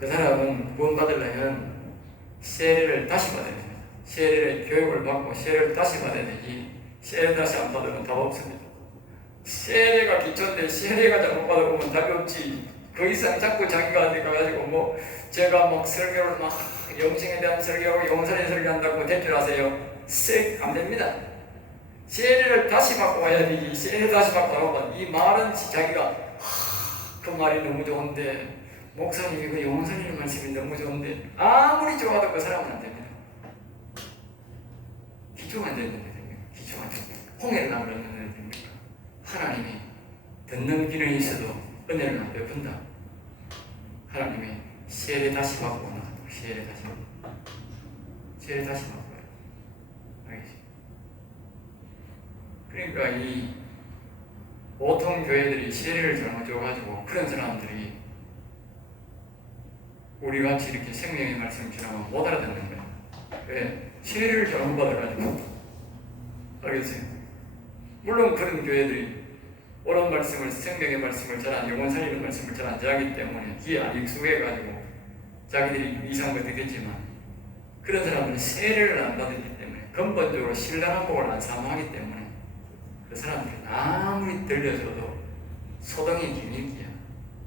그 사람은 구원받으려면 세례를 다시 받아야 됩니다. 세례의 교육을 받고 세례를 다시 받아야 되지, 세례 다시 안 받으면 답 없습니다. 세례가 기초인데 세례가 잘못 받아보면 답이 없지. 그 이상 자꾸 자기가 어디 가가지고 뭐 제가 막 설교를 막 영생에 대한 설교하고 영선에 설교한다고 될 줄 아세요? 안 됩니다. 세례를 다시 받고 와야 되지. 세례 다시 받고 나오면 이 말은 자기가 그 말이 너무 좋은데 목사님이 그 영선이는 말씀이 너무 좋은데 아무리 좋아도 그 사람은 안 됩니다. 기초가 안 되는 겁니다. 기초가 안 됩니다. 홍해를 안 그러는 됩니까? 하나님이 듣는 귀는 있어도 은혜를 안 베푼다. 하나님이 세례 다시 받고 나도 세례 다시 받고 세례 다시 받고 알겠지? 그러니까 이 보통 교회들이 세례를 잘못 줘가지고 그런 사람들이 우리 같이 이렇게 생명의 말씀을 전하면 못 알아듣는 거야. 왜? 세례를 잘못 받아가지고. 알겠어요? 물론 그런 교회들이 옳은 말씀을, 생명의 말씀을 잘 안, 영원 살리는 말씀을 잘 안 전하기 때문에 귀에 안 익숙해가지고 자기들이 이상한 거 되겠지만, 그런 사람들은 세례를 안 받았기 때문에 근본적으로 신령한 복을 안 사모하기 때문에 그 사람들이 아무리 들려줘도 소동이 기밀기야.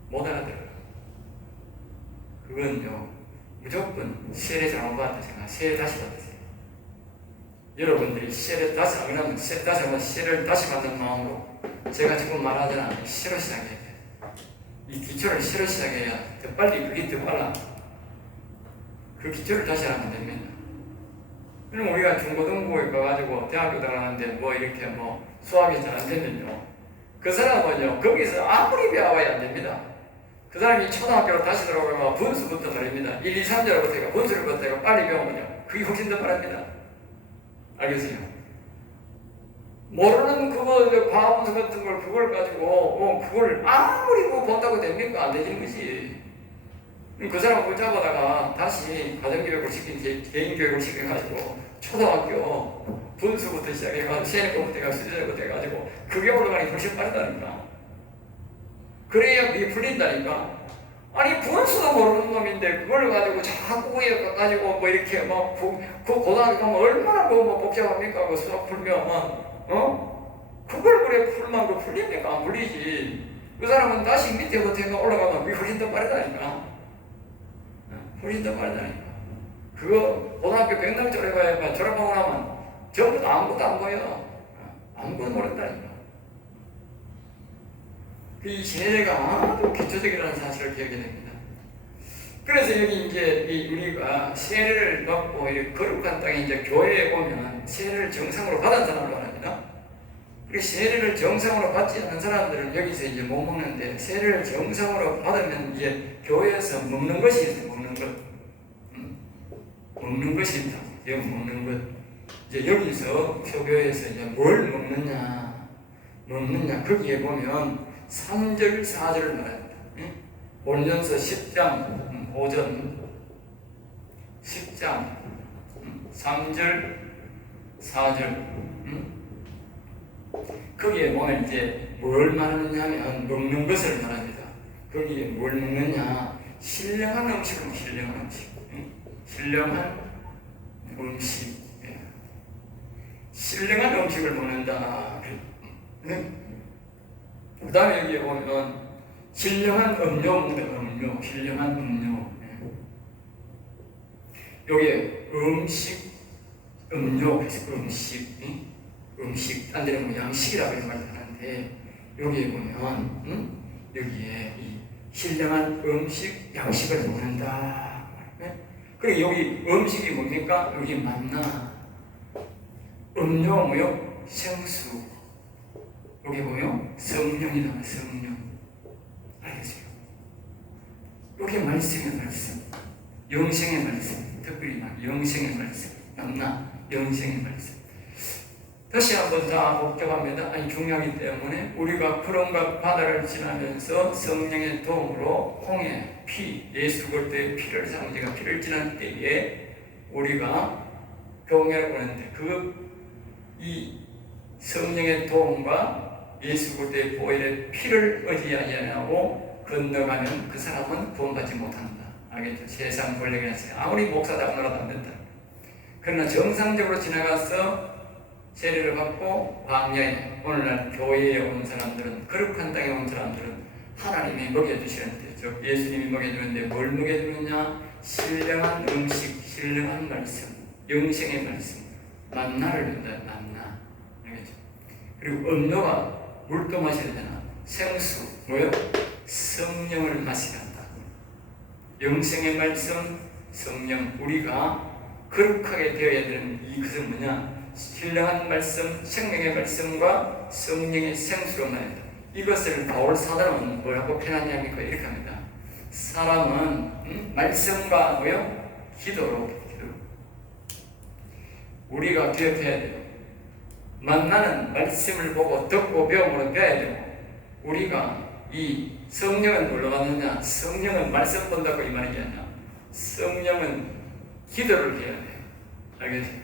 못 알아들어요. 그건요, 무조건 세례 잘못 받았다 생각, 세례 다시 받으세요. 여러분들이 세례 다시 안 그러면 세례 다시 하면 세례를 다시 받는 마음으로 제가 지금 말하잖아. 새로 시작해야 돼. 이 기초를 새로 시작해야 더 빨리, 그게 더 빨라. 그 기초를 다시 하면 됩니다. 그럼 우리가 중고등부에 가가지고 대학교 들어가는데 뭐 이렇게 뭐 수학이 잘 안 되면요, 그 사람은요 거기서 아무리 배워야 안 됩니다. 그 사람이 초등학교로 다시 들어가면 분수부터 말입니다. 1, 2, 3절부터 해가 분수부터 해가 빨리 배우면요 그게 훨씬 더 빠릅니다. 알겠어요? 모르는 그거 과분수 같은 걸 그걸 가지고 그걸 아무리 뭐 본다고 됩니까? 안 되는 거지. 그 사람 붙잡아다가 다시 가정교육을 개인교육을 시켜가지고 초등학교 분수부터 시작해가지고 세뇌부터 해가지고 수제부터 해가지고 그게 올라가니 훨씬 빠르다니까. 그래야 그게 풀린다니까. 아니 분수도 모르는 놈인데 그걸 가지고 자꾸 가지고 뭐 이렇게 막 그 고등학교 가면 얼마나 뭐 복잡합니까? 그 수학 풀면 그걸 그래 풀면 그 풀립니까? 안 풀리지. 그 사람은 다시 밑에부터 올라가면 그게 훨씬 더 빠르다니까. 훨씬 더 빠르다니까. 그거 고등학교 백날 졸업해봐야 졸업하고 나면 전부 다 아무것도 안 보여. 아무것도 모른다니까. 이 세례가 아주 기초적이라는 사실을 기억해야 됩니다. 그래서 여기 이제 우리가 세례를 받고 거룩한 땅에 이제 교회에 오면 세례를 정상으로 받은 사람을 말합니다. 그리고 세례를 정상으로 받지 않은 사람들은 여기서 이제 못 먹는데, 세례를 정상으로 받으면 이제 교회에서 먹는 것이 있어요. 먹는 것. 먹는 것이 있다. 여기 먹는 것. 이제 여기서 교회에서 이제 뭘 먹느냐. 거기에 보면 3절, 4절을 말합니다. 오른전서 10장 5절 10장 3절 4절 거기에 보면 이제 뭘 말하느냐면 먹는 것을 말합니다. 거기에 뭘 먹느냐, 신령한 음식은 신령한 음식, 신령한 음식, 신령한 음식을 먹는다. 그 다음에 여기에 보면 신령한 음료 먹는다. 음료, 신령한 음료. 여기에 음식, 음료, 음식, 딴 데는 뭐 양식이라고 이런 말도 하는데, 여기에 보면 여기에 이 신령한 음식, 양식을 먹는다. 그리고 여기 음식이 뭡니까? 여기 만나, 음료 뭐요? 생수. 여기 보면 성령이다. 성령. 알겠어요? 여기 말씀의 말씀, 영생의 말씀, 특별히 영생의 말씀, 만나, 영생의 말씀. 다시 한번 다 복잡합니다. 아니 중요하기 때문에 우리가 푸른과 바다를 지나면서 성령의 도움으로 홍해, 피, 예수 그리스도의 피를 상징한 피를 지난 때에 우리가 교회를 오는데 이 성령의 도움과 예수 그리스도의 보혈의 피를 의지하지 않고 건너가면 그 사람은 구원받지 못한다. 알겠죠? 세상 권력이나 아무리 목사다고 놀아도 안 된다. 그러나 정상적으로 지나가서 세례를 받고 광야에 오늘날 교회에 온 사람들은, 거룩한 땅에 온 사람들은 하나님이 먹여주시는데, 즉 예수님이 먹여주는데 뭘 먹여주느냐? 신령한 음식, 신령한 말씀, 영생의 말씀, 만나를 준다. 만나. 알겠죠? 그리고 음료가 물도 마셔야 되잖아. 생수, 뭐요? 성령을 마시라 한다. 영생의 말씀, 성령, 우리가 거룩하게 되어야 되는 이것은 뭐냐? 신령한 말씀, 생명의 말씀과 성령의 생수로 말이다. 이것을 바울 사도는 뭐라고 표현하냐니까 이렇게 합니다. 사람은 말씀과 뭐요? 기도로 기도. 우리가 기억해야 돼요. 만나는 말씀을 보고 듣고 배움으로 배워야 되고, 우리가 이 성령은 뭘로 받느냐? 성령은 말씀 본다고 이 말이 아니야. 성령은 기도를 해야 돼. 알겠죠?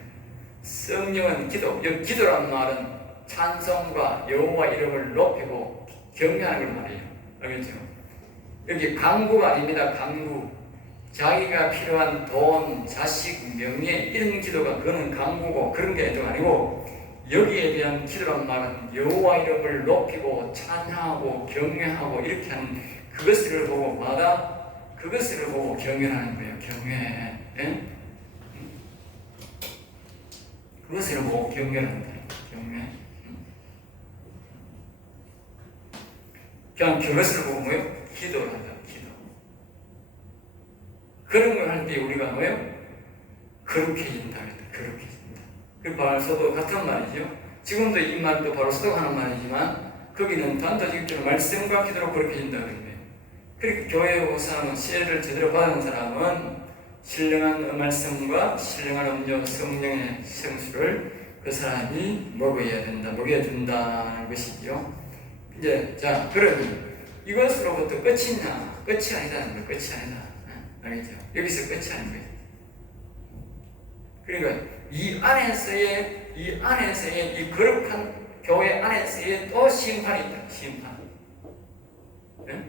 성령은 기도. 여기 기도란 말은 찬송과 여호와 이름을 높이고 경외하는 걸 말이에요. 알겠죠? 여기 강구가 아닙니다. 강구. 자기가 필요한 돈, 자식, 명예 이런 기도가 그거는 강구고 그런 게 아니고, 여기에 대한 기도란 말은 여호와 이름을 높이고 찬양하고 경외하고 이렇게 하는 그것을 보고 그것을 보고 경외하는 거예요. 경외. 예? 그것을 보고 경외하는 거예요. 경외. 그냥 그것을 보고 뭐요? 기도를 한다. 기도. 그런 걸 할 때 우리가 뭐요? 거룩해진다. 거룩해진다. 그 바울서도 같은 말이죠. 지금도 이 말도 바울서도 하는 말이지만 거기는 단도직입적으로 말씀과 기도로 거룩해진다 그러는데, 그렇게 교회에 온 사람은 세례를 제대로 받은 사람은 신령한 말씀과 신령한 음료 성령의 생수를 그 사람이 먹어야 된다, 먹여준다는 것이죠. 이제 자, 그러니 이것으로부터 끝이냐? 끝이 아니다는 거예요. 끝이 아니다. 알겠죠? 여기서 끝이 아닌 거예요. 그러니까 이 안에서의 이 거룩한 교회 안에서의 또 심판이 있다. 심판. 네?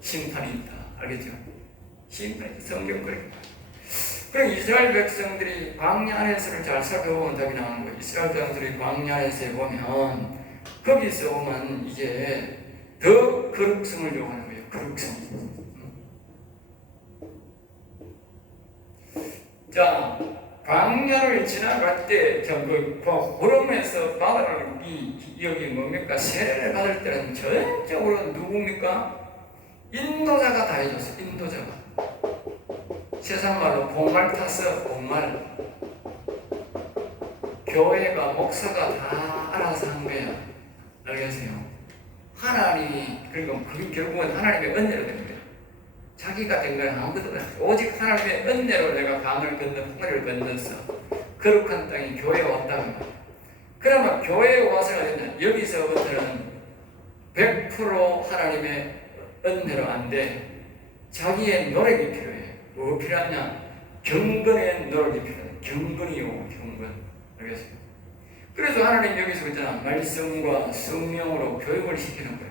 심판이 있다. 알겠죠? 심판이 있다. 성경 그래. 그럼 이스라엘 백성들이 광야 안에서를 잘 살펴보면 답이 나오는 거예요. 이스라엘 백성들이 광야 안에서 보면 거기서 보면 이제 더 거룩성을 요구하는 거예요. 거룩성. 자, 광야를 지나갈 때, 그 호름에서 받으라는 여기 뭡니까? 세례를 받을 때는 전적으로 누굽니까? 인도자가 다 해줬어. 인도자가. 세상 말로 봉말 탔어. 봉말. 교회가 목사가 다 알아서 한 거야. 알겠어요? 하나님이, 그리고 그게 결국은 하나님의 은혜로 된 거야. 자기가 된 거야. 아무것도 없어. 오직 하나님의 은혜로 내가 강을 건너 홍해를 건넜어. 거룩한 땅이 교회에 왔다는 거야. 그러면 교회에 와서가 되냐? 여기서부터는 100% 하나님의 은혜로 안 돼. 자기의 노력이 필요해. 뭐 필요하냐? 경건의 노력이 필요해. 경건이요, 경건. 알겠어요? 그래서 하나님 여기서 있잖아. 말씀과 성령으로 교육을 시키는 거야.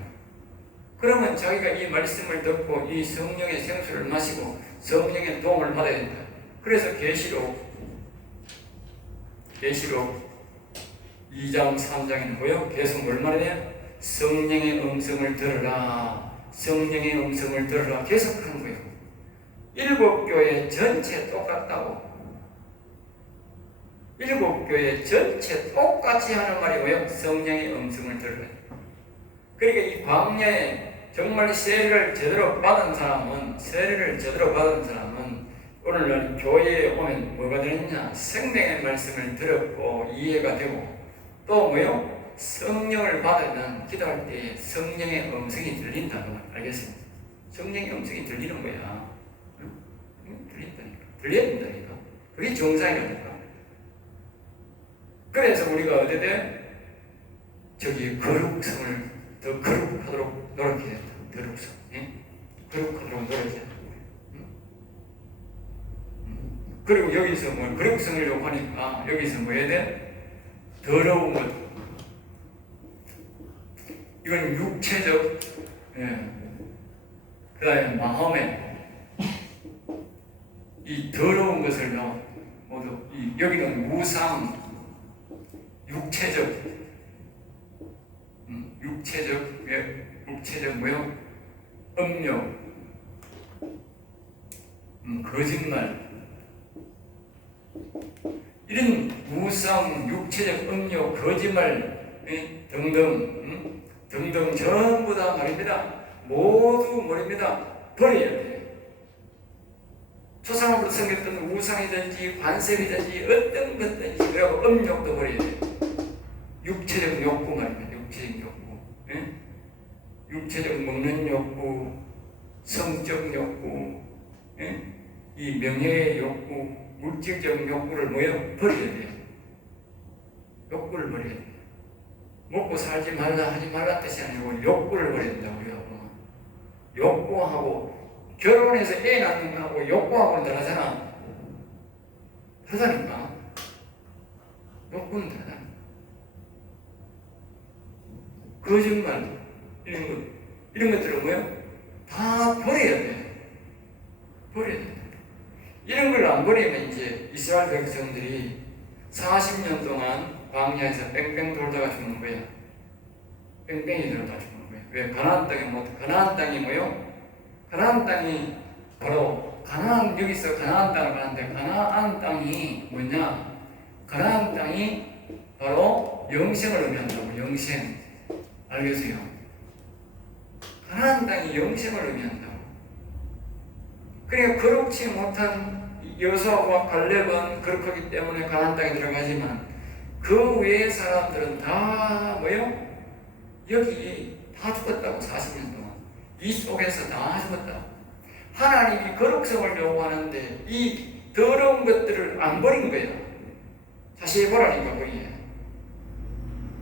그러면 자기가 이 말씀을 듣고 이 성령의 생수를 마시고 성령의 도움을 받아야 된다. 그래서 계시록 2장 3장에는 뭐요? 계속 뭘 말해요? 성령의 음성을 들으라. 성령의 음성을 들으라. 계속 하는 거예요. 7교회 전체 똑같다고. 7교회 전체 똑같이 하는 말이 뭐예요? 성령의 음성을 들으라. 그러니까 이 광야에 정말 세례를 제대로 받은 사람은 오늘날 교회에 오면 뭐가 되느냐? 생명의 말씀을 들었고 이해가 되고, 또 뭐요? 성령을 받으면 기도할 때 성령의 음성이 들린다는 말. 알겠습니까? 성령의 음성이 들리는 거야. 응? 들린다니까. 들려야 된다니까. 그게 정상이라니까. 그래서 우리가 어디 돼? 저기 거룩성을 더 거룩하도록 노력해야 된다. 거룩성. 예? 거룩하도록 노력해야 된다. 그리고 여기서 뭐 거룩성을 요구하니까 여기서 뭐 해야 돼? 더러운 것. 이건 육체적, 예. 그 다음에 마음에, 이 더러운 것을요 모두 여기는 우상, 육체적 뭐요? 음욕, 거짓말, 이런 우상, 육체적 음욕, 거짓말 등등 전부 다 말입니다. 모두 말입니다. 버려야 돼요. 초상으로 생겼던 우상이든지 관습이든지 어떤 것든지 그리고 음욕도 버려야 돼요. 육체적 욕구 말입니다. 육체적 욕구, 육체적 먹는 욕구, 성적 욕구, 이 명예의 욕구, 물질적 욕구를 버려야 돼요. 욕구를 버려야 돼요. 먹고 살지 말라 하지 말라 뜻이 아니고 욕구를 버려야 된다고요. 욕구하고 결혼해서 애 낳는 거하고 욕구하고는 다르잖아. 다르다니까. 욕구는 다르다. 거짓말 이런 것들은 다 버려야 돼. 버려야 돼. 이런 걸 안 버리면 이제 이스라엘 백성들이 40년 동안 광야에서 뺑뺑 돌다가 죽는 거야. 뺑뺑이 돌다가 죽는 거야. 왜? 가나안 땅이 뭐요? 가나안 땅이 바로 여기서 가나안 땅을 가는데 가나안 땅이 뭐냐? 가나안 땅이 바로 영생을 의미한다고. 영생. 알겠어요? 가나안 땅이 영생을 의미한다고. 그러니까 그렇지 못한 여호수아와 갈렙은 그렇기 때문에 가나안 땅에 들어가지만 그 외의 사람들은 다 여기 다 죽었다고. 40년 동안 이 속에서 다 죽었다고. 하나님이 거룩성을 요구하는데 이 더러운 것들을 안 버린 거야. 자세히 보라니까.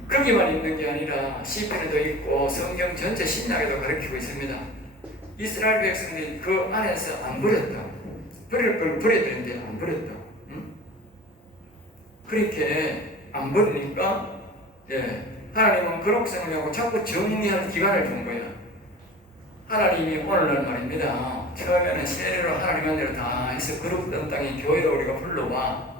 거기만 있는 게 아니라 시편에도 있고 성경 전체 신약에도 가르치고 있습니다. 이스라엘 백성들이 그 안에서 안 버렸다고. 버릴 걸 버려야 되는데 안 버렸다고. 그렇게 안 버리니까 하나님은 거룩성을 하고 자꾸 정리할 기간을 준 거야. 하나님이 오늘날 말입니다. 처음에는 세례로 하나님 안대로 다 해서 거룩한 땅에 교회로 우리가 불러와.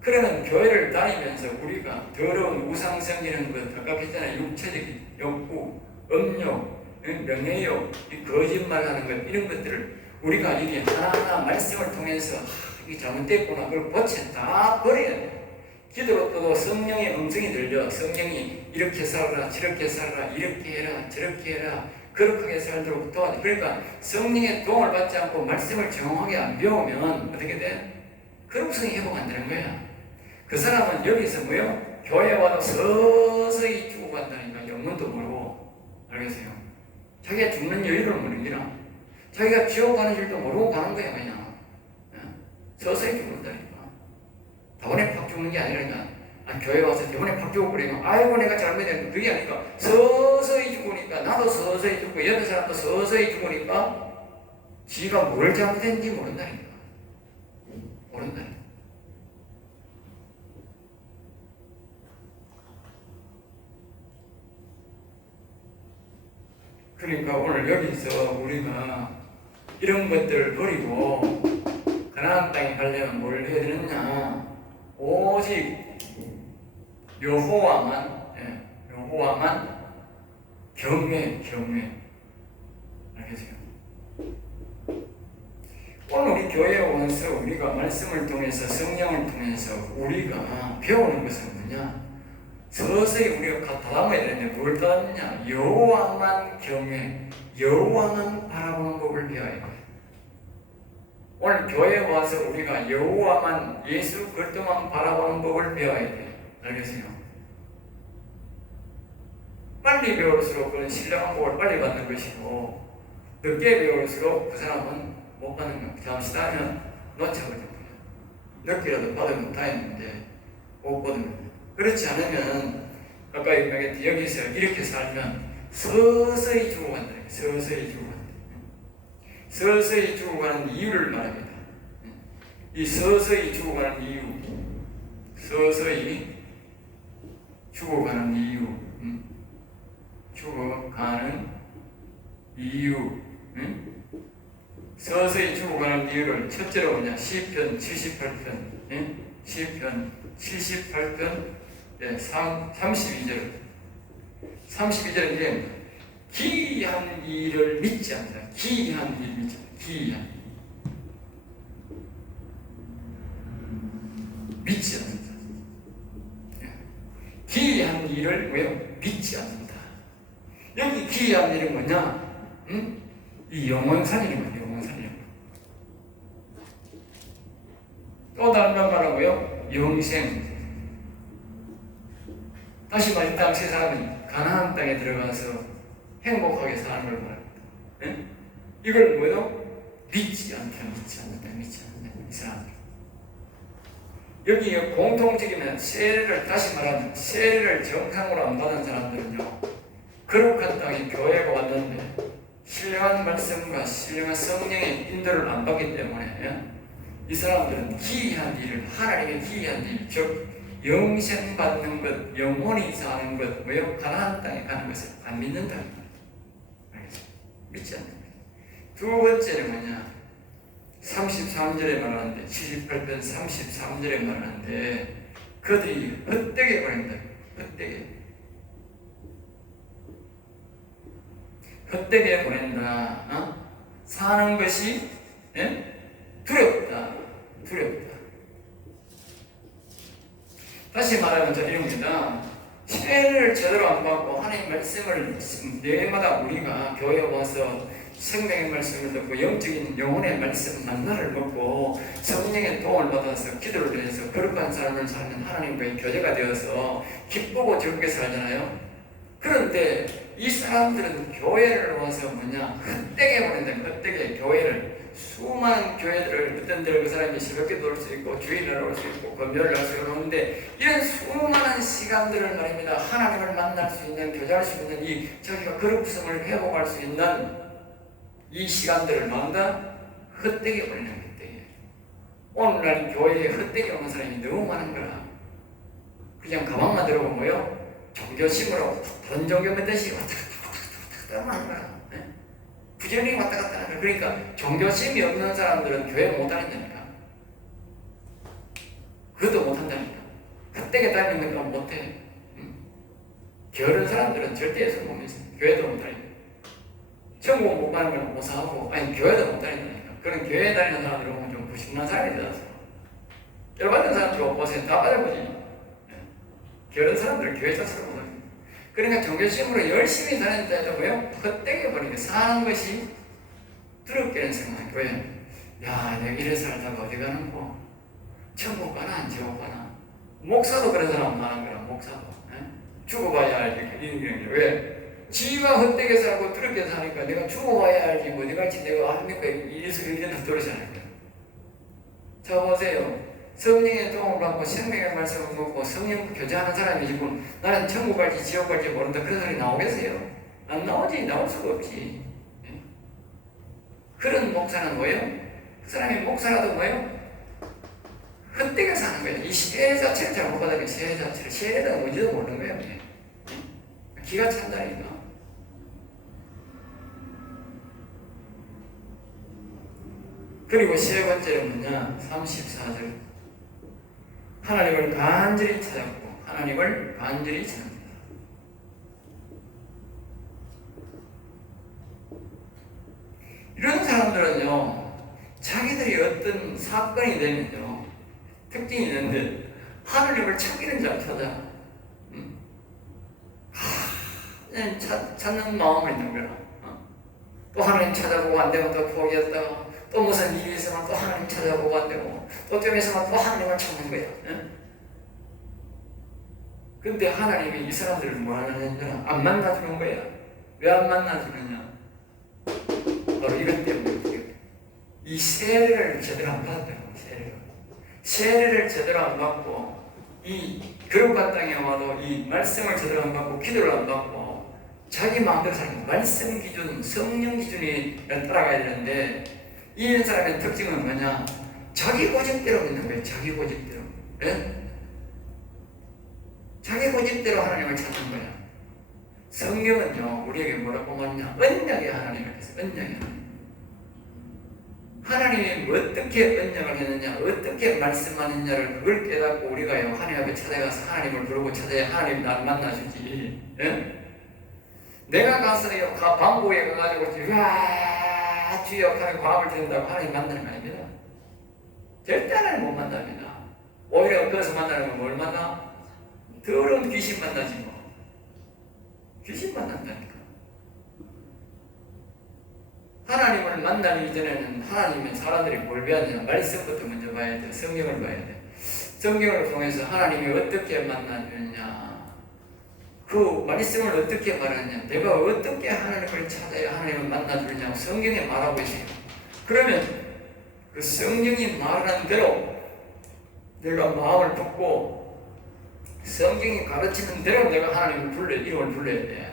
그러면 교회를 다니면서 우리가 더러운 우상 섬기는 것, 아까 했잖아요. 육체적 욕구, 음욕, 명예욕, 거짓말하는 것, 이런 것들을 우리가 이게 하나하나 말씀을 통해서 이게 잘못됐구나 그걸 고쳐 다 버려야 돼. 기도로 또 성령의 음성이 들려. 성령이 이렇게 살아라, 저렇게 살아라, 이렇게 해라, 저렇게 해라, 거룩하게 살도록 도와줘. 그러니까 성령의 도움을 받지 않고 말씀을 정확하게 안 배우면 어떻게 돼? 거룩성이 회복한다는 거야. 그 사람은 여기서 교회 와도 서서히 죽어간다니까. 영문도 모르고. 알겠어요? 자기가 죽는 여유를 모르기나 자기가 지옥 가는 줄도 모르고 가는 거야. 그냥 서서히 죽는다니까. 다번에 팍 죽는 게 아니라 교회 와서 다번에 팍 죽어버리면 아이고 내가 잘못했는데 그게 아니까 서서히 죽으니까 나도 서서히 죽고 옆에 사람도 서서히 죽으니까 지가 뭘 잘못했는지 모른다니까. 그러니까 오늘 여기서 우리가 이런 것들을 버리고 가나안 땅에 가려면 뭘 해야 되느냐? 오직 여호와만 경외. 알겠어요? 오늘 우리 교회에 와서 우리가 말씀을 통해서 성령을 통해서 우리가 배우는 것은 뭐냐? 서서히 우리가 다담아야 되는데 뭘 다담냐? 여호와만 경외, 여호와만 바라보는 법을 배워야 돼. 오늘 교회에 와서 우리가 여호와만, 예수 그리스도만 바라보는 법을 배워야 돼. 알겠어요? 빨리 배울수록 그런 신령한 복을 빨리 받는 것이고 늦게 배울수록 그 사람은 못 받는 거야. 잠시 하면 놓쳐버린 거야. 늦게라도 받으면 다행인데 못 받으면 거야. 그렇지 않으면 아까 얘기했듯이 여기서 이렇게 살면 서서히 죽어간다. 서서히 죽어가는 이유를 말합니다. 이 서서히 죽어가는 이유, 서서히 죽어가는 이유를 첫째로 뭐냐? 시편 78편, 예? 시편 78편, 예, 32절. 32절은 이게 기이한 일을 믿지 않는다. 기이한 일을 믿지 않는다. 기이한 일. 믿지 않는다. 예. 기이한 일을 왜요? 믿지 않는다. 여기 기이한 일은 뭐냐? 응? 이 영원산이란 말이에요. 영원산이란 말. 또 다른 말 말하고요. 영생. 다시 말해, 당시 사람이 가나안 땅에 들어가서 행복하게 사는 걸 말합니다. 예? 이걸 뭐예요? 믿지 않다, 믿지 않는다, 믿지 않는다. 이 사람들. 여기 공통적인 세례를, 다시 말하면 세례를 정상으로 안 받은 사람들은요, 거룩한 땅에 교회가 왔는데 신령한 말씀과 신령한 성령의 인도를 안 받기 때문에 이 사람들은 기이한 일을, 하나님의 기이한 일, 즉 영생 받는 것, 영원히 사는 것, 왜요? 가나안 땅에 가는 것을 안 믿는다는 거예요. 알겠죠? 믿지 않는 거예요. 두 번째는 뭐냐? 33절에 말하는데, 78편 33절에 말하는데, 그들이 헛되게 보낸다. 헛되게. 헛되게 보낸다. 어? 사는 것이, 예? 두렵다. 두렵다. 다시 말하면 저 이럽니다. 세례를 제대로 안 받고 하나님 말씀을 내마다 우리가 교회에 와서 생명의 말씀을 듣고 영적인 영혼의 말씀 만나를 먹고 성령의 도움을 받아서 기도를 해서 거룩한 삶을 살면 하나님과의 교제가 되어서 기쁘고 즐겁게 살잖아요. 그런데 이 사람들은 교회를 와서 뭐냐? 헛되게 보낸다. 헛되게 교회를. 수많은 교회들을 어떤 데를 그 사람이 새벽기도 올 수 있고 주일날 올 수 있고 금요일 날 올 수 있는데 이런 수많은 시간들을 말입니다. 하나님을 만날 수 있는, 교제할 수 있는 이 자기가 거룩성을 회복할 수 있는 이 시간들을 뭔가 헛되게 보내는 헛되게. 오늘날 교회에 헛되게 오는 사람이 너무 많은 거라. 그냥 가방만 들어보면 뭐요? 종교심으로 던종교 맺듯이 왔다 갔다 하는 거야. 부정이 왔다 갔다 하는 거야. 그러니까 종교심이 없는 사람들은 교회 못 다닌다니까. 그것도 못 한다니까. 헛되게 다니는 건 못해. 게으른 사람들은 절대 예수 못 믿어. 교회도 못 다니고 천국 못 가는 건 못 사고, 아니 교회도 못 다닌다니까. 그런 교회 다니는 사람들 보면 좀 부심난 사람이 되어서 열받는 사람들 보세요. 다 빠져보지. 게으른 사람들은 교회 자체를 못 다니고. 그러니까 종교심으로 열심히 다닌다 해도 뭐요? 헛되게 버리니까 사는 것이 두렵게는 생각해. 왜? 야, 내가 이래 살다가 어디 가는 거? 천국 가나 안 지옥 가나? 목사도 그런 사람 많은 거라. 목사도 죽어봐야 알지. 이런 게 왜? 지가 헛되게 살고 두렵게 사니까 내가 죽어봐야 알지. 뭐 어디 갈지 내가 압니까? 이래서 이런 도리잖아요. 자 보세요. 성령의 도움을 받고 생명의 말씀을 듣고 성령 교제하는 사람이 지금 나는 천국 갈지 지옥 갈지 모른다. 그런 소리 나오겠어요? 안 나오지. 나올 수가 없지. 그런 목사는 뭐예요? 그 사람이 목사라도 뭐예요? 헛되게 사는 거예요. 이 세례 자체를 잘 못 받으면 세례 자체를, 세례가 뭔지도 모르는 거예요. 기가 찬다니까. 그리고 세 번째는 뭐냐? 34절. 하나님을 간절히 찾았고 하나님을 간절히 찾는다. 이런 사람들은요, 자기들이 어떤 사건이 되면요, 특징이 있는데 하나님을 찾기는 잘 찾아. 찾는 마음이 있는 거야. 또 하나님 찾아보고 안 되면 또 포기했다가 또 무슨 일이 있으면 또 하나님 찾아보고 안 되고 또 좀 있으면 또 하나님을 찾는 거야. 근데 하나님이 이 사람들을 뭐 하느냐? 안 만나주는 거야. 왜 안 만나주느냐? 바로 이것 때문에. 이 세례를 제대로 안 받았다고. 세례를 제대로 안 받고 이 거룩한 땅에 와도 이 말씀을 제대로 안 받고 기도를 안 받고 자기 마음대로 사는 말씀 기준, 성령 기준이 따라가야 되는데 이런 사람의 특징은 뭐냐? 자기 고집대로 믿는 거예요. 자기 고집대로. 예? 자기 고집대로 하나님을 찾는 거야. 성경은요, 우리에게 뭐라고 말하냐? 언약의 하나님을 해서 언약의 하나님. 하나님이 어떻게 언약을 했느냐, 어떻게 말씀하느냐를 그걸 깨닫고 우리가요 하나님 앞에 찾아가서 하나님을 부르고 찾아야 하나님 나를 만나주지. 예? 내가 가서요 방고에 가가지고 와 주여 하는 과음을 드린다고 하나님 만나는 거 아닙니다. 절대 하나님 못 만납니다. 오히려 그래서 만나는 건 뭘 만나? 더러운 귀신 만나지 뭐. 귀신 만난다니까. 하나님을 만나기 전에는 하나님의 사람들이 뭘 배워야 되냐? 말씀부터 먼저 봐야 돼. 성경을 봐야 돼. 성경을 통해서 하나님이 어떻게 만나느냐, 그 말씀을 어떻게 말하느냐, 내가 어떻게 하나님을 찾아야 하나님을 만나주느냐고 성경에 말하고 있어요. 그러면 그 성경이 말하는 대로 내가 마음을 붓고 성경이 가르치는 대로 내가 하나님을 이름을 불러야 돼.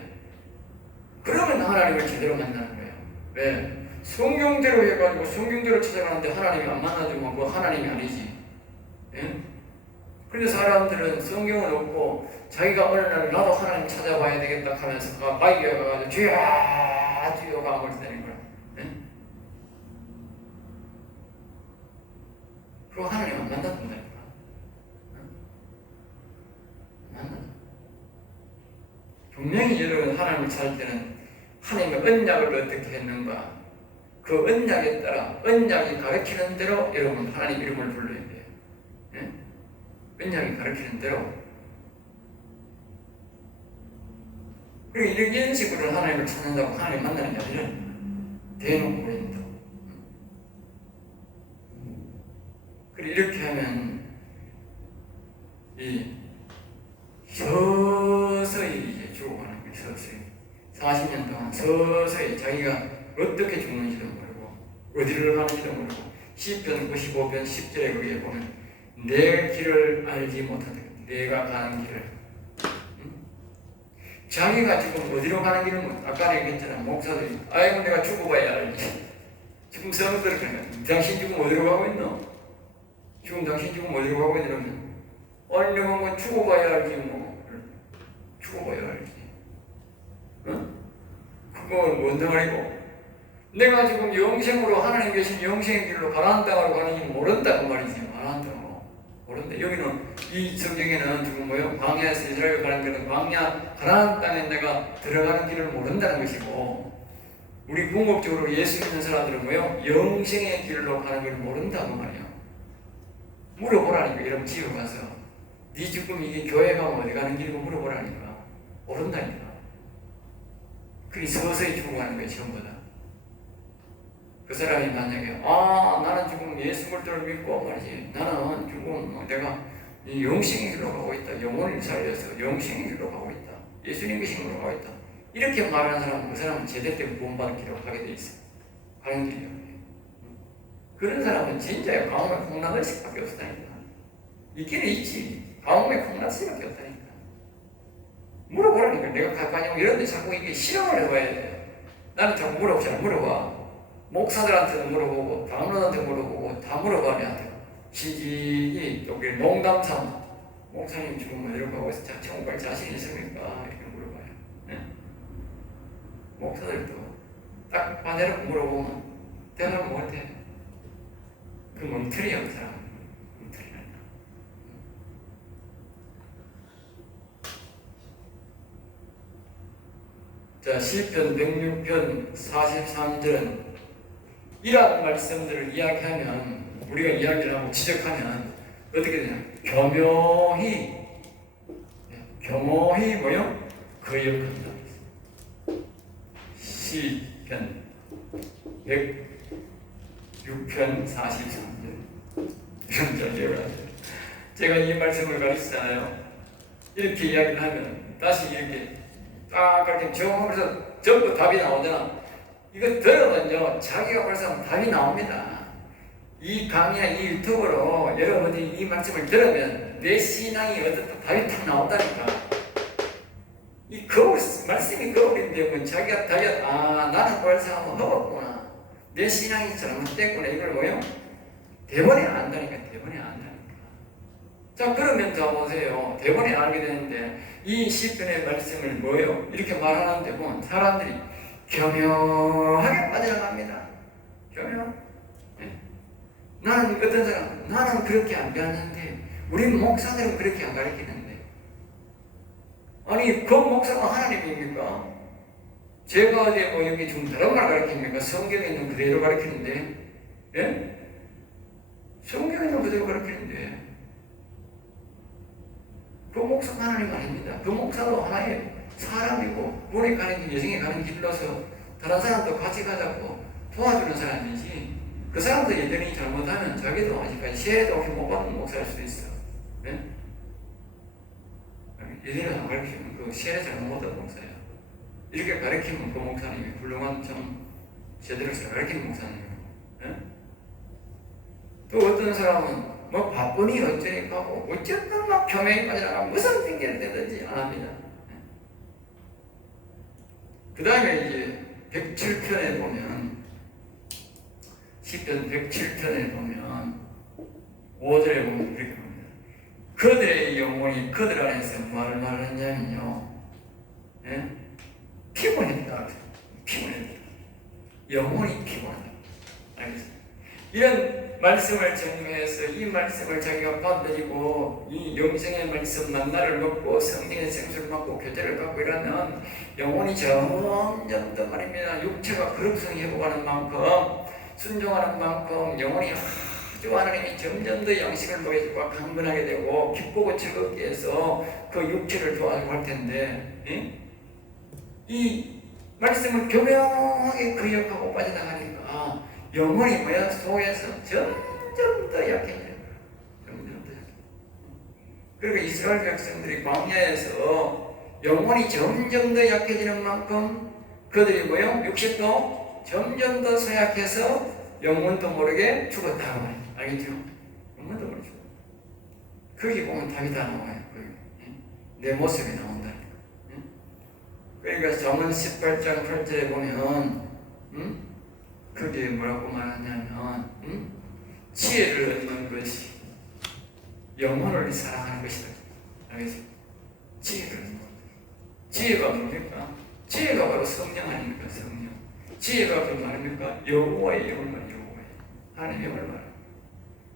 그러면 하나님을 제대로 만나는 거예요. 왜? 성경대로 해가지고 성경대로 찾아가는데 하나님이 안 만나주면 그거 하나님이 아니지. 예? 그런데 사람들은 성경을 얻고 자기가 어느 날 나도 하나님 찾아봐야 되겠다 하면서 바위에 가가지고 주여 주여가 아무리 되는 거야. 예? 그리고 하나님 안 만난다니까. 분명히 여러분 하나님을 찾을 때는 하나님의 언약을 어떻게 했는가, 그 언약에 따라 언약이 가르치는 대로 여러분 하나님 이름을 불러야 돼요. 예? 언약이 가르치는 대로. 그리고 이런 식으로 하나님을 찾는다고 하나님 만나는 게 아니라 대놓고 버린다. 그리고 이렇게 하면 이 서서히 이제 죽어가는 거예요. 서서히 40년 동안 서서히 자기가 어떻게 죽는지도 모르고 어디를 가는지도 모르고 시편 95편 10절에 거기에 보면 내 길을 알지 못하다. 내가 가는 길을 자기가 지금 어디로 가는 길을 아까 얘기했잖아. 목사들이 아이고 내가 죽어봐야 알지. 지금 성도들 그러면 당신 지금 어디로 가고 있노? 지금 당신 지금 어디로 가고 있냐면 아니 내가 뭐 죽어봐야 알지 뭐. 죽어봐야 알지. 응? 그건 뭔 덩어리고 내가 지금 영생으로 하나님 계신 영생의 길로 가나안 땅으로 가는지 모른다고 말이지. 가나안 땅으로 모른다. 여기는 이 성경에는 지금 뭐요? 광야에서 이스라엘 가는 길은 광야 가나안 땅에 내가 들어가는 길을 모른다는 것이고 우리 궁극적으로 예수 믿는 사람들은 뭐요? 영생의 길로 가는 걸 모른다고 말이야. 물어보라니까. 이런 집에 가서 네 지금 이게 교회 가면 어디 가는 길이고 물어보라니까. 모른다니까. 그게 서서히 죽어가는 거예요. 전부 다. 그 사람이 만약에 나는 지금 예수 그리스도를 믿고 말이지 나는 지금 내가 영생의 길로 가고 있다. 영혼을 살려서 영생의 길로 가고 있다. 예수님 계신 가고 있다. 이렇게 말하는 사람은 그 사람은 제대 때 구원받은 길로 가게 돼 있어. 가는 길이요. 그런 사람은 진짜야. 가뭄에 콩나물 수밖에 없다니까. 있기는 있지. 가뭄에 콩나물 수밖에 없다니까. 물어보라니까. 내가 가까이 이런데 자꾸 이게 실험을 해봐야 돼. 나는 자꾸 물어보잖아. 물어봐. 목사들한테도 물어보고 장로한테 물어보고 다 물어봐. 내한테 시기 여기 농담삼 목사님 지금 어디로 가고 있어? 정말 자신 있습니까? 이렇게 물어봐요. 네? 목사들도 딱 반대로 물어보면 대답을 못해. 그 멍틀이야. 그 사람 멍틀이야. 자, 시편 106편 43절은 이러한 말씀들을 이야기하면 우리가 이야기를 하고 지적하면 어떻게 되냐? 겸허히 뭐요? 거역한다. 시편 106편 43절 이런 절대로 제가 이 말씀을 가르치잖아요. 이렇게 이야기를 하면 다시 이렇게 딱 그렇게 적용하면서 전부 답이 나오잖아. 이거 들으면요 자기가 벌써 답이 나옵니다. 이 강의나 이 유튜브로 여러분이 이 말씀을 들으면 내 신앙이 어떻든 답이 딱 나온다니까. 이 거울 말씀이 거울인데 뭐 자기가 답이 나는 벌써 한번 먹었구나. 내 신앙이 잘못됐구나. 이걸 뭐요? 대번에 안다니까. 대번에 안다니까. 자 그러면 자 보세요. 대번에 알게 되는데 이 시편의 말씀을 뭐요? 이렇게 말하는데 보면 사람들이 겸허하게 빠져나갑니다. 겸허. 네? 나는 어떤 사람, 나는 그렇게 안 배웠는데 우리 목사들은 그렇게 안 가르치는데. 아니 그 목사가 하나님입니까? 제가 어디 뭐 여기 좀 다른 말 가르칩니까? 성경에 있는 그대로 가르치는데, 예? 성경에 있는 그대로 가르치는데 그 목사가 하나님 아닙니다. 그 목사도 하나의 사람이고 군에 가는 길, 여정에 가는 길로서 다른 사람도 같이 가자고 도와주는 사람이지. 그 사람도 여전히 잘못하면 자기도 아직까지 세례도 혹시 못 받는 목사일 수도 있어. 네? 여전히 안 가르치면 그 세례 잘못 못 받는 목사야. 이렇게 가르치면 그 목사님이 훌륭한 좀 제대로 잘 가르치는 목사님이고. 네? 또 어떤 사람은 뭐 바쁘니 어쩌니 하고 어쨌든 막 교명이 빠져나가 무슨 핑계를 대든지 안 합니다. 그 다음에 이제 107편에 보면 시편 107편에 보면 5절에 보면 이렇게 봅니다. 그들의 영혼이 그들 안에서 뭐를 말하냐면요, 예? 피곤했다. 피곤했다. 영혼이 피곤하다. 알겠습니다. 이런 말씀을 정리해서 이 말씀을 자기가 받아들이고 이 영생의 말씀 만나를 먹고 성령의 생수를 먹고 교제를 갖고 이러면 영혼이 점점 더 말입니다. 육체가 거룩성 회복하는 만큼 순종하는 만큼 영혼이 아주 하나님이 점점 더 양식을 먹여주고 강건하게 되고 기쁘고 즐겁게 해서 그 육체를 도와주고 할 텐데, 이 말씀을 교묘하게 거역하고 빠져나가니까 영혼이 뭐야? 속에서 점점 더 약해져요. 점점 더 약해져요. 그리고 이스라엘 백성들이 광야에서 영혼이 점점 더 약해지는 만큼 그들이 뭐요? 육신도 점점 더 쇠약해서 영혼도 모르게 죽었다고 말이에요. 알겠죠? 영혼도 모르게 죽었다. 거기 보면 답이 다 나와요. 내 모습이 나온다니까. 그러니까 잠언 18장 8절에 보면 그게 뭐라고 말하냐면 지혜를 얻는 것이 영혼을 사랑하는 것이다. 알겠죠? 지혜를 얻는 것. 지혜가 뭡니까? 지혜가 바로 성령 아닙니까? 성령. 지혜가 그 말입니까? 여호와의 영을 말해요. 여호와의 하나님의 영을 말해요.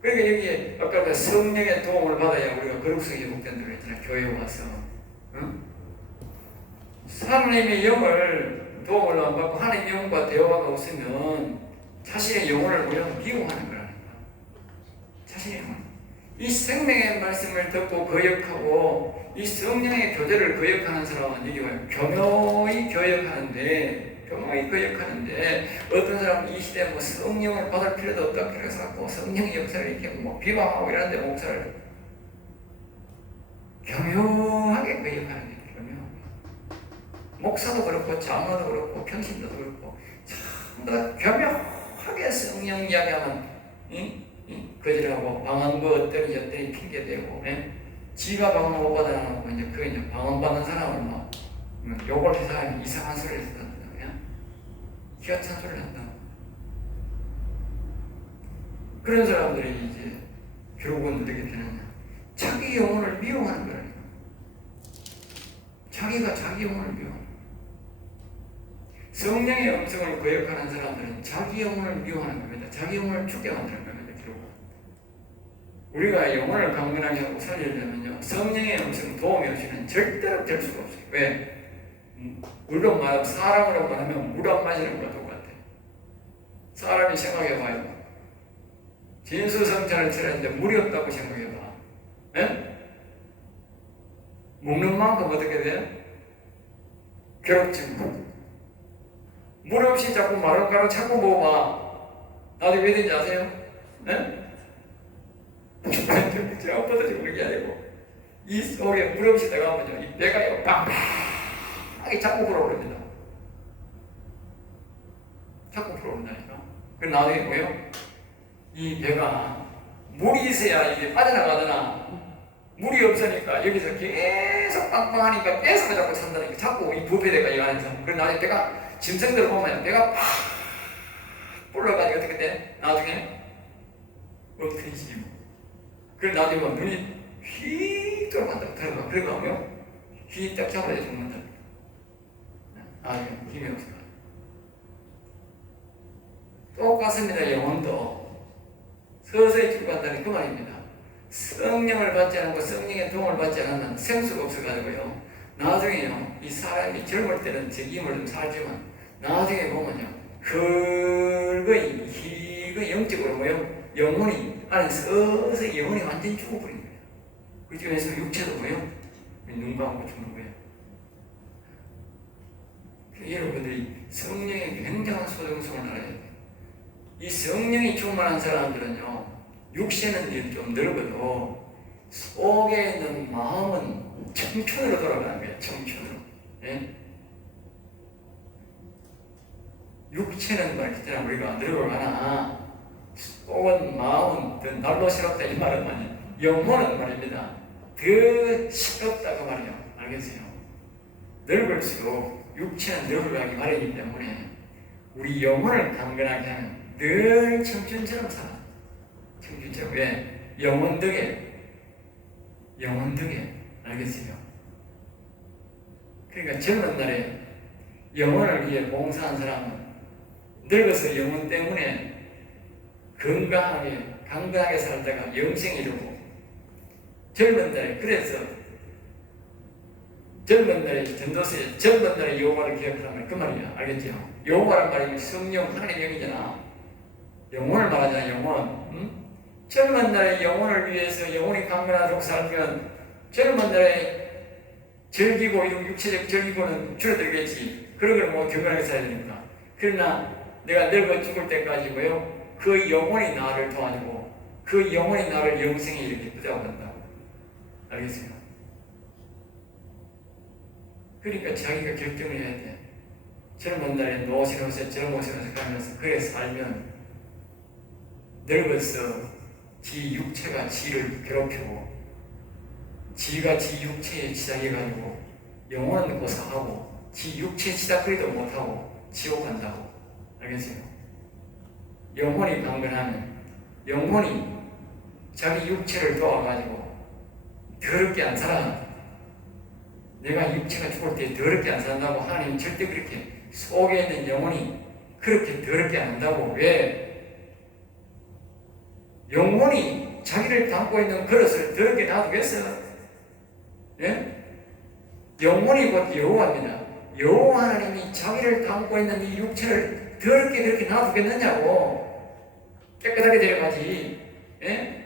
그러니까 여기에 아까 그 성령의 도움을 받아야 우리가 거룩성이 회복된다고 했잖아요. 교회에 와서. 하나님의 영을 도움을 안 받고 하나님의 영과 대화가 없으면 자신의 영혼을 미워하는 거라니까. 자신의 영혼. 이 생명의 말씀을 듣고 거역하고 이 성령의 교제를 거역하는 사람은 여기 와요. 교묘히 거역하는데 어떤 사람은 이 시대에 뭐 성령을 받을 필요도 없다 그래서 성령의 역사를 이렇게 뭐 비방하고 이러는데 목사를 교묘하게 거역하는 거예요. 목사도 그렇고 장로도 그렇고 평신도도 그렇고 전부 다 교묘하게 성령 이야기하면 거절하고 방언 거 어떠니 저떠니 핑계대고 지가 방언 못 받아나고 이제 그 이제 방언 받는 사람을 막 욕을 해서 이상한 소리를 했다. 희한한 소리를 한다. 그런 사람들이 이제 결국은 어떻게 되느냐? 자기 영혼을 미워하는 거라니까. 자기가 자기 영혼을 미워하는. 성령의 음성을 거역하는 사람들은 자기 영혼을 미워하는 겁니다. 자기 영혼을 죽게 만드는 겁니다. 결국 우리가 영혼을 강건하게 하고 살리려면요, 성령의 음성 도움이 없이는 절대로 될 수가 없어요. 왜? 물론 말하면 사람으로 말하면 물 안 마시는 것과 똑같아. 사람이 생각해봐요. 진수성찬을 차렸는데 물이 없다고 생각해봐. 먹는 만큼 어떻게 돼? 괴롭지. 물 없이 자꾸 마른 자꾸 먹어봐. 나중에 왜 되는지 아세요? 제가 엎어져서 그런 게 아니고 이 속에 물 없이 들어가면요, 이 배가 빵빵하게 자꾸 불어오릅니다. 자꾸 불어오른다니까. 그럼 나중에 뭐예요? 이 배가 물이 있어야 이게 빠져나가잖아. 물이 없으니까 여기서 계속 빵빵하니까 뺏어가 자꾸 찬다니까. 자꾸 이 부패대가 이거 안에서. 그럼 나중에 배가 짐승들 보면 배가 팍 불러가지고 어떻게 돼? 나중에 엎드리지. 그럼 나중에 눈이 휙 들어간다. 들어가. 그러고 하면 휙 딱 잡아야 죽는다. 나중에 힘이 없어. 똑같습니다. 영혼도 서서히 죽어간다는 그 말입니다. 성령을 받지 않고 성령의 도움을 받지 않으면 생수가 없어가지고요. 나중에요, 이 사람이 젊을 때는 책임을 좀 살지만 나중에 보면요, 그 영적으로 뭐요? 영혼이 안에 서서히 영혼이 완전히 죽어버린 거예요. 그 중에서 육체도 뭐요? 눈 감고 죽는 거예요. 여러분들이 성령의 굉장한 소중성을 알아야 돼요. 이 성령이 충만한 사람들은요, 육체는 좀 늙어도 속에 있는 마음은 청춘으로 돌아가는 거예요. 청춘으로. 예? 육체는 말이잖아, 우리가 늙어가나 속은 마음은 더 날로 새롭다 이 말은 아니에요. 영혼은 말입니다, 더 새롭다고 말이에요. 알겠어요? 늙을수록 육체는 늙어가기 마련이기 때문에 우리 영혼을 강건하게 하면 늘 청춘처럼 살아. 청춘처럼. 왜? 영혼 덕에. 알겠어요? 그러니까 젊은 날에 영혼을 위해 봉사한 사람은 늙어서 영혼 때문에 강건하게 살다가 영생에 이르고, 젊은 날에, 그래서 젊은 날에 전도서에 젊은 날에 여호와를 기억하라는 그 말이야. 알겠죠? 여호와란 말이 성령, 하나님의 영이잖아. 영혼을 말하잖아, 영혼. 응? 젊은 날에 영혼을 위해서 영혼이 강건하도록 살면 젊은 날에 즐기고 이런 육체적 즐기고는 줄어들겠지. 그런 걸 뭐 경건하게 살아야 되니까. 그러나 내가 늙어 죽을 때까지 뭐요? 그 영혼이 나를 도와주고 그 영혼이 나를 영생에 이렇게 붙잡아간다고. 알겠어요? 그러니까 자기가 결정을 해야 돼. 젊은 날에 노시노세 젊으시면서 가면서 그래 살면 늙어서 지 육체가 지를 괴롭히고 지가 지 육체에 치장해가지고 영혼은 고사하고 지 육체 치닫거리도 못하고 지옥 간다고. 알겠어요? 영혼이 강건하면 영혼이 자기 육체를 도와가지고 더럽게 안 살아. 내가 육체가 죽을 때 더럽게 안 산다고 하나님 절대 그렇게 속에 있는 영혼이 그렇게 더럽게 안 한다고. 왜? 영혼이 자기를 담고 있는 그릇을 더럽게 놔두겠어? 예? 영혼이 곧 여호와입니다. 여호와 하나님이 자기를 담고 있는 이 육체를 더럽게 놔두겠느냐고. 깨끗하게 데려가지. 예?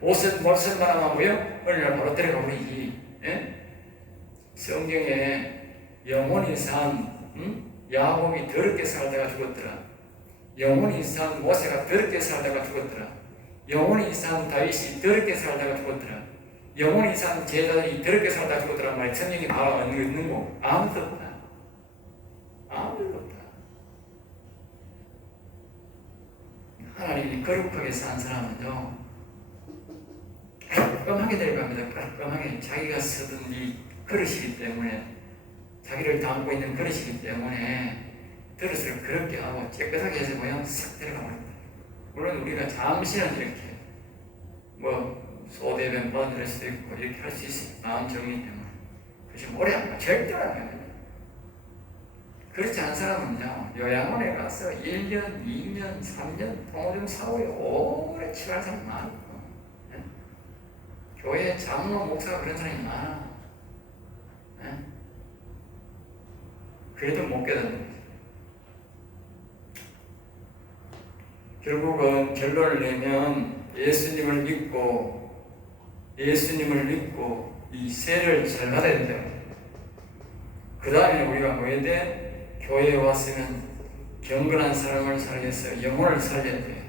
못쓴 바람만 뭐요? 어느 날 바로 데려가 버리지. 예? 성경에 영혼이 산 야곱이 더럽게 살다가 죽었더라. 영혼이 산 모세가 더럽게 살다가 죽었더라. 영혼이 산 다윗이 더럽게 살다가 죽었더라. 영혼이 산 제자들이 더럽게 살다가 죽었더라. 말이 성경이 다 있는 거 아무도 없다. 아무도 없다. 하나님이 거룩하게 산 사람은요, 깔끔하게 내려갑니다. 깔끔하게. 자기가 쓰던 이 그릇이기 때문에, 자기를 담고 있는 그릇이기 때문에 그릇을 그렇게 하고 깨끗하게 해서 모양 싹 들어가 버립니다. 물론 우리가 잠시는 이렇게 소대변 받을 수도 있고 이렇게 할 수 있어요. 마음 정리 때문에. 그렇지 오래 안 가. 절대로 안 가요. 그렇지 않은 사람은요, 요양원에 가서 1년, 2년, 3년 통오줌 사고에 오래 치료할 사람이 많고, 예? 교회 장로, 목사가 그런 사람이 많아. 예? 그래도 못 깨닫는 거지. 결국은 결론을 내면 예수님을 믿고 이 세를 잘 받아야 된다. 그 다음에 우리가 뭐 해야 돼? 교회에 왔으면 경건한 삶을 살려서 영혼을 살려야 돼.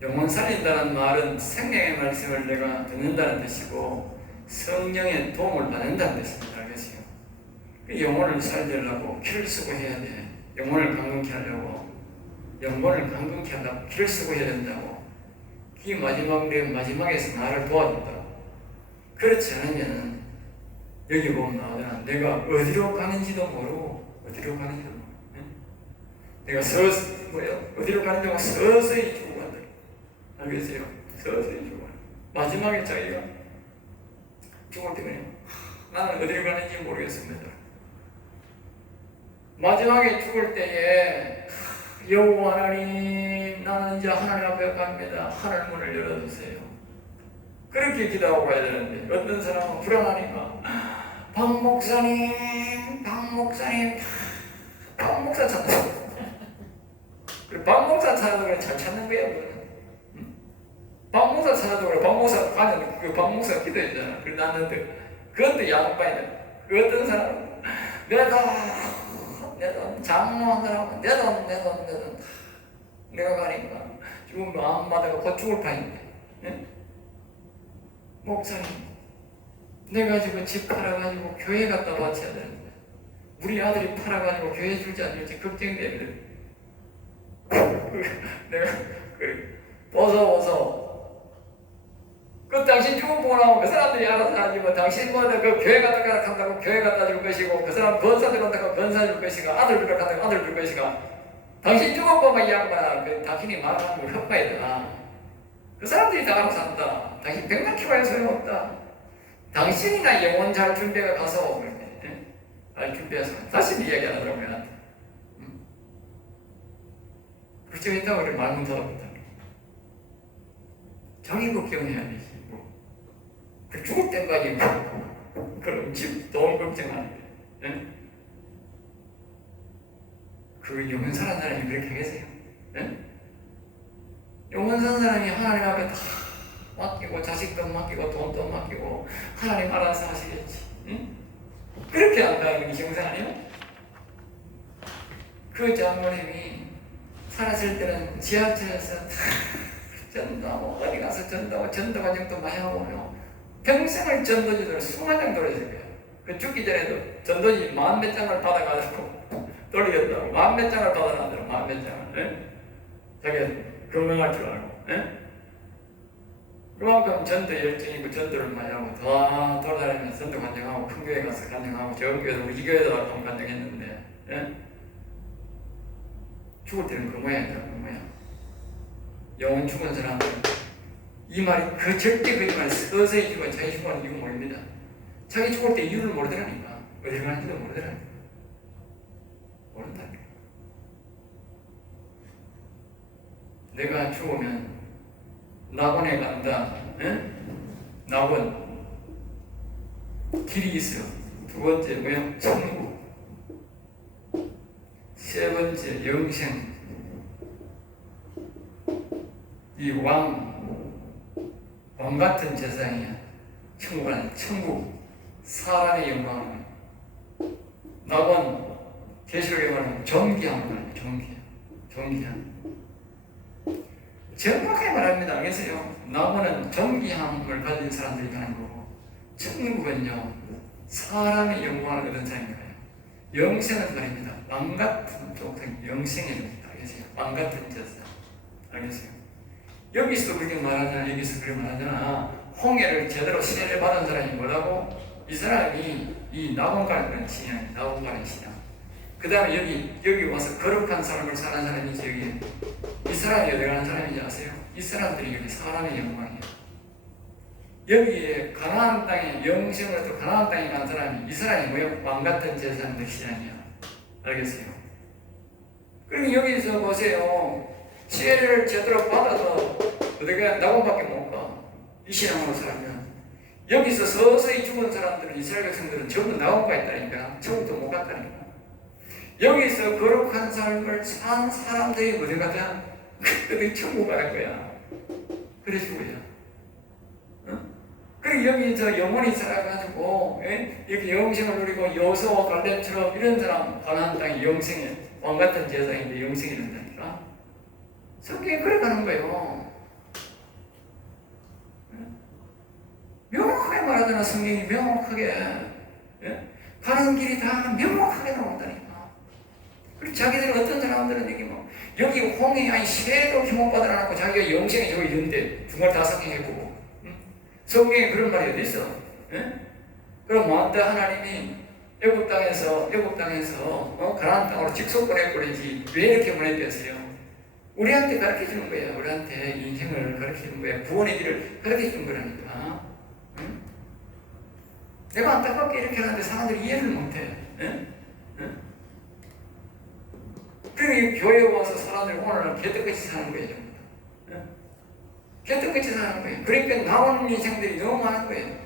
영혼 살린다는 말은 생명의 말씀을 내가 듣는다는 뜻이고 성령의 도움을 받는다는 뜻입니다. 알겠어요? 그 영혼을 살리려고 키를 쓰고 해야 돼. 영혼을 강건케 하려고. 영혼을 강건케 하려고 키를 쓰고 해야 된다고. 이 마지막에서 나를 도와준다. 그렇지 않으면 여기 보면 나오잖아. 내가 어디로 가는지도 모르고 내가 어디로 가는지 모르고 서서히 죽어간다. 알겠어요? 서서히 죽어간다. 마지막에 자기가 죽을 때 그냥 나는 어디로 가는지 모르겠습니다. 마지막에 죽을 때에 여호와 하나님 나는 이제 하나님 앞에 갑니다. 하늘 문을 열어주세요. 그렇게 기도하고 가야 되는데 어떤 사람은 불안하니까 박 목사님, 박 목사님, 박 목사 찾는 그래, 박 목사 찾아도 그래 잘 찾는 거야 그거는. 박 목사 찾아도 그래 박 목사 가면 그 박 목사가 기도했잖아. 그래 났는데 그것도 양반이다. 그 어떤 사람은 내 돈 장로하느라고 내 돈 내가 가니까 지금 마음마다가 곧 죽을 판인데 네? 목사님 내가 지금 집 팔아가지고 교회 갖다 바쳐야 되는데 우리 아들이 팔아가지고 교회 줄지 안 줄지 걱정되는데 내가 그래 벗어 그 당신 죽음보고 나면 그 사람들이 알아서 하지 뭐 당신 뭐그 교회 갖다 한다고 교회 갖다 줄 것이고 그 사람 권사 들어간다고 권사 줄 것이가 아들 들어간다고 아들 줄 것이가 당신 죽음보면 이 양반아 그 당신이 말하는 걸 헛바이다. 그 사람들이 다 알아서 한다. 당신 백만 키워야 소용없다. 당신이나 영혼 잘 준비해 가서 잘 준비해서 다시 이야기 안 하더라고요 나한테. 그렇지 했다고 그래 말문 닫아본다. 자기 걱정해야 되지. 그 죽을 때까지 그럼 집 돈 걱정하는데 예? 그 영원 사는 사람이 그렇게 하겠어요? 예? 영원 사는 사람이 하나님 앞에 다 맡기고 자식도 맡기고 돈도 맡기고 하나님 알아서 하시겠지. 예? 그렇게 한다는 게 정상 아니에요? 그 장모님이 살았을 때는 지하철에서 다 전도하고 어디 가서 전도 과정도 많이 하고요. 평생을 전도지들 수만 장 돌렸을 거예요. 그 죽기 전에도 전도지 10,000몇 장을 받아가지고 돌리겠다고 10,000몇 장을 받아놨더라고 10,000몇 장을. 예? 자기가 건강할 줄 알고. 예? 그만큼 전도 열정이고 전도를 많이 하고 다 돌아다니면서 전도 간증하고 큰 교회 가서 간증하고 저 교회도 우리 교회도 가서 간증했는데 예? 죽을 때는 그 모양이더라고 그 모양. 영혼 죽은 사람은 이 말이 절대 거짓말 서서히 죽어 자기 죽은 이유 모릅니다. 자기 죽을 때 이유를 모르더라니까. 어디를 가는지도 모르더라니까. 모른다니까. 내가 죽으면 낙원에 간다. 에? 낙원 길이 있어요. 두 번째 뭐야? 천국. 세 번째 영생. 이 왕 같은 세상이야. 천국은 천국, 사람의 영광이야. 낙원, 계시록에 말하면 존귀함을 존귀함. 정확하게 말합니다. 알겠어요? 낙원은 존귀함을 가진 사람들이 가는 거고, 천국은요 사람의 영광을 얻은 사람이 가요. 영생은 말입니다. 왕 같은 쪽은 영생입니다. 알겠어요? 왕 같은 세상. 알겠어요? 여기서 그렇게 말하잖아. 여기서 그렇게 말하잖아. 홍해를 제대로 세례를 받은 사람이 뭐라고? 이 사람이 이 낙원가는 신앙, 낙원가는 신앙. 그 다음에 여기 와서 거룩한 삶을 사는 사람이지 여기. 이 사람이 어디 가는 사람인지 아세요? 이 사람들이 여기 사람의 영광이에요. 여기에 가나안 땅에 영생으로 또 가나안 땅에 간 사람이 이 사람이 뭐예요? 왕 같은 제사장들 신앙이야. 알겠어요? 그럼 여기서 보세요. 세례를 제대로 받아서 어디가 낙원밖에 못 가. 이 신앙으로 살면 여기서 서서히 죽은 사람들은 이스라엘 백성들은 전부 낙원가 있다니까. 천국도 못 갔다니까. 여기서 거룩한 삶을 산 사람들이 어디 가자? 그들이 천국 갈 거야. 그래 죽어야. 그리고 여기서 영원히 살아가지고 여기 영생을 누리고 여호수아와 갈렙처럼 이런 사람 가나안 땅이 영생에 왕 같은 제사장인데 영생이 된다니까. 성경에 그래 가는 거예요. 명확하게 말하잖아. 성경이 명확하게 가는 길이 다 명확하게 나온다니까. 그리고 자기들 어떤 사람들은 여기 홍해 아니 시대도 기목받으라 놓고 자기가 영생에 저기 있는데 중간에 다 성경했고 성경에 그런 말이 어디 있어? 그럼 뭐한테 하나님이 애굽 땅에서 가나안 땅으로 직속 보내버리지 왜 이렇게 보내뺐어요? 우리한테 가르쳐주는 거야. 우리한테 인생을 가르쳐주는 거야. 구원의 길을 가르쳐주는 거라니까. 응? 내가 안타깝게 이렇게 하는데 사람들이 이해를 못해. 그러니 교회에 와서 사람들이 오늘 개떡같이 사는 거예요. 개떡같이 사는 거예요. 그러니까 나오는 인생들이 너무 많은 거예요.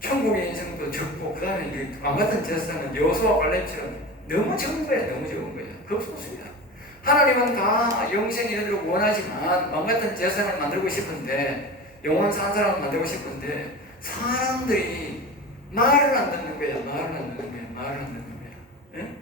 천국의 인생도 적고, 그 다음에 왕같은 제사장은 여호수아 갈렙처럼 너무 적은 거예요. 너무 적은 거예요. 없었습니다. 하나님은 다 영생이 되려고 원하지만 왕같은 제사장을 만들고 싶은데, 영원 산 사람을 만들고 싶은데, 사람들이 말을 안 듣는 거야. 말을 안 듣는 거야. 말을 안 듣는 거야. 예?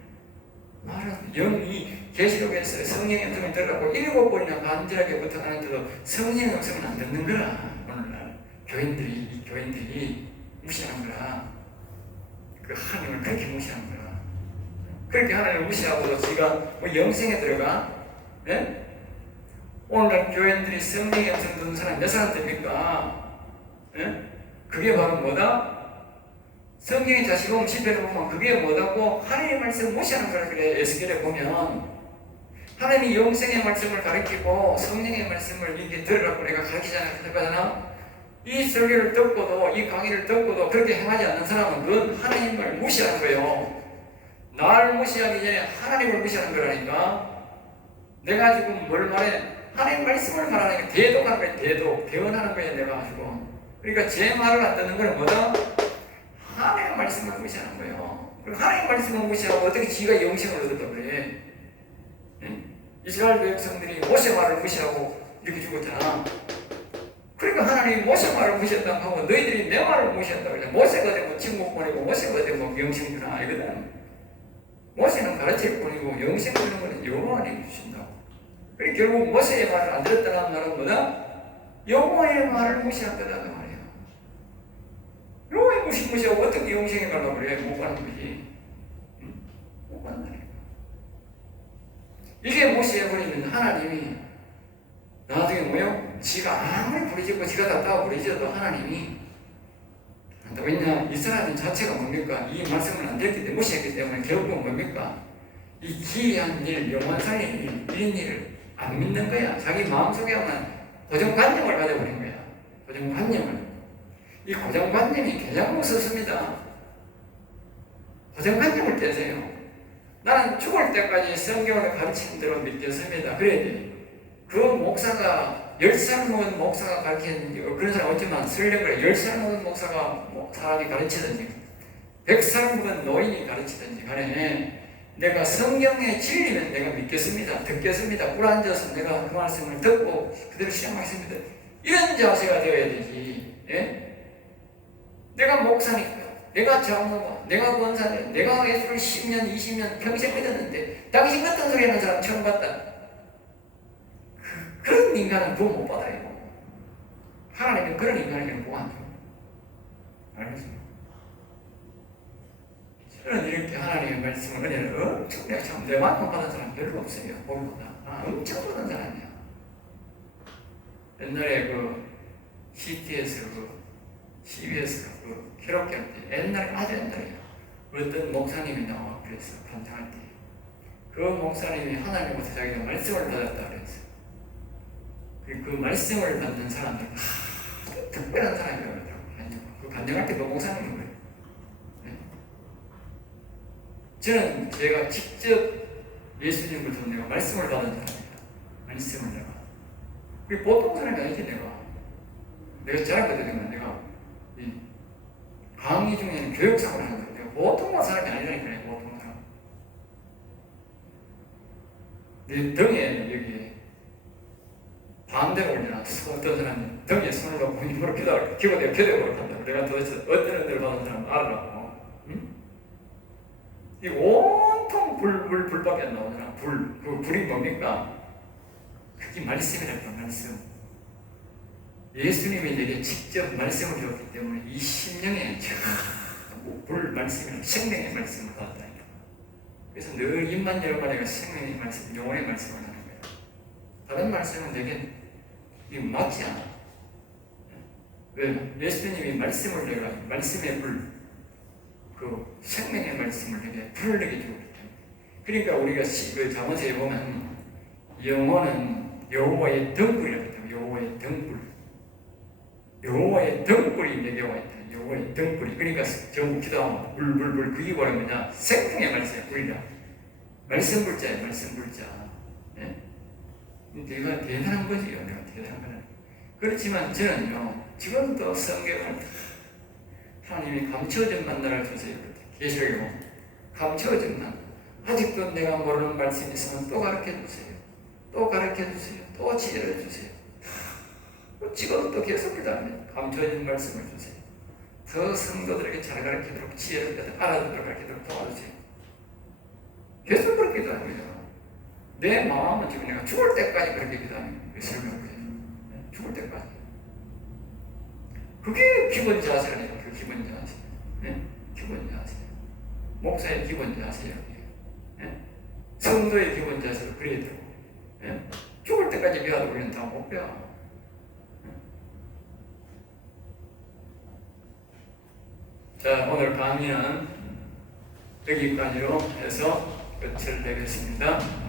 말을 안 듣는 거야. 영이 계시록에서 성령의 음성을 들으라고 7번이나 간절하게 부탁하는데도 성령의 음성을 안 듣는 거라. 오늘날 교인들이 무시하는 거라. 그 하나님을 그렇게 무시하는 거라. 그렇게 하나님을 무시하고도 지가 뭐 영생에 들어가? 예? 오늘날 교인들이 성령의 음성 듣는 사람 몇 사람 됩니까? 예? 그게 바로 뭐다? 성경의 자식음 10회를 보면 그게 뭐다고 하나님의 말씀을 무시하는 거라 그래. 에스겔에 보면 하나님이 영생의 말씀을 가르치고 성령의 말씀을 이렇게 들으라고 내가 가르치잖아. 이 설교를 듣고도 이 강의를 듣고도 그렇게 행하지 않는 사람은 그건 하나님을 무시하는 거예요. 나를 무시하기 전에 하나님을 무시하는 거라니까. 내가 지금 뭘 말해? 하나님 말씀을 말하는 게 대독하는 거야. 대독, 대언하는 거야. 내가 가지고. 그러니까 제 말을 안 듣는 건 뭐다? 하나님의 말씀을 무시하는 거예요. 그럼 하나님의 말씀을 무시하고 어떻게 지가 영생을 얻었다 그래? 응? 이스라엘 백성들이 모세 말을 무시하고 이렇게 죽었잖아. 그러니까 하나님이 모세 말을 무시했다고 하고 너희들이 내 말을 무시했다고 그래. 모세가 되면 천국 보내고 모세가 되면 영생 주나 아니거든. 모세는 가르칠 뿐이고 영생 주는 것은 여호와님이 주신다고. 그래 결국 모세의 말을 안 들었다는 말은 뭐다? 여호와의 말을 무시한 거다 그 말이야. 여호와의 무시하고 어떻게 영생에 가려고 그래? 못 가는 거지. 응? 못 간다니까. 이게 무시해버리면 하나님이 나중에 뭐요? 지가 아무리 부르짖고 지가 답답하고 부르짖어도 하나님이 한다. 왜냐? 이스라엘 자체가 뭡니까? 이 말씀을 안 들었기 때문에 무시했기 때문에 결국은 뭡니까? 이 기이한 일, 영원 살린 일, 이런 일을 안 믿는 거야. 자기 마음속에만 고정관념을 가져버린 거야. 고정관념을. 이 고정관념이 개장못 썼습니다. 고정관념을 떼세요. 나는 죽을 때까지 성경을 가르치는 대로 믿겠습니다. 그래야지. 그 목사가 10살 먹은 목사가 가르치는지 그런 사람 없지만 설령 그래 10살 먹은 목사가 사람이 가르치든지 100살 먹은 노인이 가르치든지 간에 내가 성경의 진리는 내가 믿겠습니다. 듣겠습니다. 꿀 앉아서 내가 그 말씀을 듣고 그대로 실행하겠습니다. 이런 자세가 되어야 되지. 예? 내가 목사니까 내가 장로가 내가 권사님 내가 예수를 10년 20년 평생 믿었는데 당신 같은 소리 하는 사람 처음 봤다. 그런 인간은 구원 못 받아요. 하나님은 그런 인간에게는 구원 안 줘요. 알겠습니까? 저는 이렇게 하나님의 말씀을 은혜를 엄청 내가 참 내 만큼 받은 사람 별로 없어요. 볼보다. 엄청 받은 사람이야. 옛날에 그 CT에서 CBS 캐럿게 할 때 옛날에 아주 옛날에 어떤 목사님이 나와 그랬어. 간증할 때. 그 목사님이 하나님으로부터 자기가 말씀을 받았다 그랬어. 그 말씀을 받는 사람들 특별한 사람이라고 그러더라고요. 그 간증할 때 그 목사님인 거예요. 네. 저는 제가 직접 예수님부터 내가 말씀을 받은 사람이에요. 말씀을 내가. 그게 보통 사람이 아니지 내가 잘하거든요. 내가 이 강의 중에는 교육상을 하는 거예요. 내가 보통 사람이 아니라니까요. 보통 사람. 내 등에 여기 반대로 올려놨어. 어떤 사람이 등에 손을 놓고 힘으로 기도대고 기도를 한다고. 내가 도대체 어떤 은혜를 받은 사람 알아라고. 응? 이 온통 불밖에 안 나오잖아. 그 불이 뭡니까? 그게 말씀이랄까, 말씀. 예수님이 내게 직접 말씀을 주었기 때문에 이 심령에 불 말씀이란 생명의 말씀을 받았다니까. 그래서 늘 입만 열고 내가 생명의 말씀, 영혼의 말씀을 하는 거야. 다른 말씀은 내게 이게 맞지 않아. 왜? 예수님이 말씀을 내가 말씀의 불, 그 생명의 말씀을 내게 불을 내게 주었기 때문에. 그러니까 우리가 그 잠언서에 보면 영혼은 여호와의 등불이라고 했다. 여호와의 등불. 여호와의 등불이 내게 와 있다. 여호와의 등불이. 그러니까 전부 기도하면 불 그게 뭐냐? 생명의 말씀의 불이라. 말씀 불자야, 말씀 불자. 예? 내가 대단한 거지요. 내가 대단한 거는. 그렇지만 저는요, 지금도 성경을 하나님이 감춰진 만나를 주세요. 계시록에 감춰진 만. 아직도 내가 모르는 말씀이 있으면 또 가르쳐 주세요. 또 가르쳐 주세요. 또 지혜를 주세요. 지금도 계속 기도합니다. 감춰진 말씀을 주세요. 더 성도들에게 잘 가르치도록 지혜를 알아듣도록 가르치도록 도와주세요. 계속 그렇게 기도합니다. 내 마음은 지금 내가 죽을 때까지 그렇게 기도합니다. 설명을 죽을 때까지. 그게 기본 자세라니까. 그 기본 자세. 네? 기본 자세. 목사의 기본 자세예요. 네? 성도의 기본 자세로 그래야 되고. 네? 죽을 때까지 배워도 우리는 다 못 배워. 네? 자, 오늘 강의는 여기까지로 해서 끝을 내겠습니다.